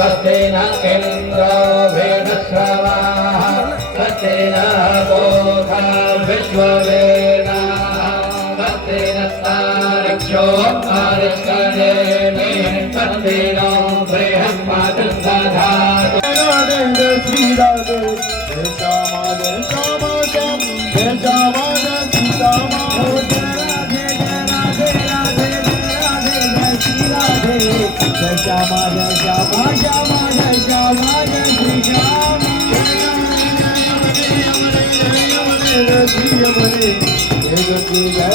सत्तेन इन्द्रो वेदश्रवाः सत्तेन बोधा विश्ववेदाः सत्तेन तारिक्षो आरिष्कनेमि सत्तेन बृहस्पतिर्दधातु श्री राधे श्यामा जय श्यामा श्याम जय श्यामा जय सीतामा जय श्यामा जय श्यामा श्यामा जय श्यामा जय श्री श्याम जय गंगे जय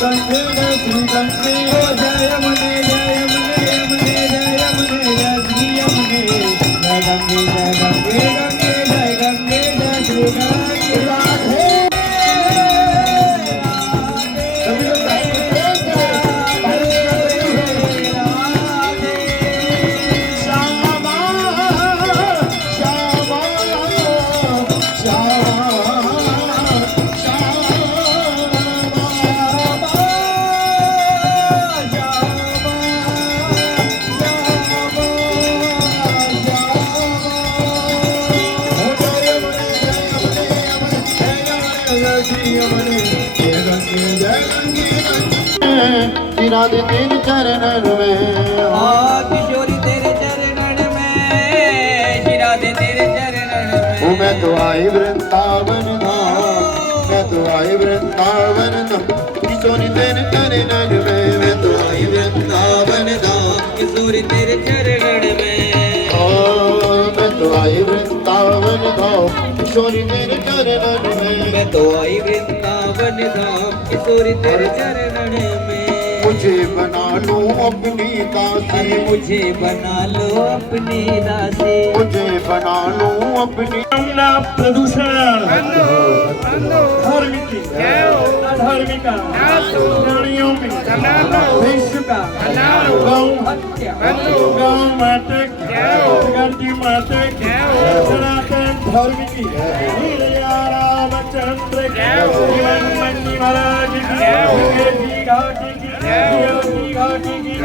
गंगे जय श्री गंगे जय यमुने जय यमुने यमुने जय यमुने जय श्री यमुने जय गंगे जय गंगे गंगे जय गंगे जय श्री गंगे राधे यमुने जय गंगे शिरा दे तेरे चरणन में किशोरी तेरे चरणन में शिरा दे तेरे चरणन में मैं तो आई वृंदावन धाम मैं तो आई वृंदावन धाम किशोरी तेरे चरणन में मैं तो आई वृंदावन धाम किशोरी तेरे चरणन में मैं तो आई वृंदावन धाम किशोरी तेरे चरणन में मैं तो आई वृंदावन धाम किशोरी तेरे चरणन में मुझे बना लो अपनी दासी मुझे बना लो अपनी दासी मुझे बना लो अपनी प्रदूषण धार्मिक अधार्मिक प्राणियों में विश्व का गौ गौ माता गंजी माता सनातन धर्म की रामचंद्र जीवन मंडी महाराज की घाटी की घाटी की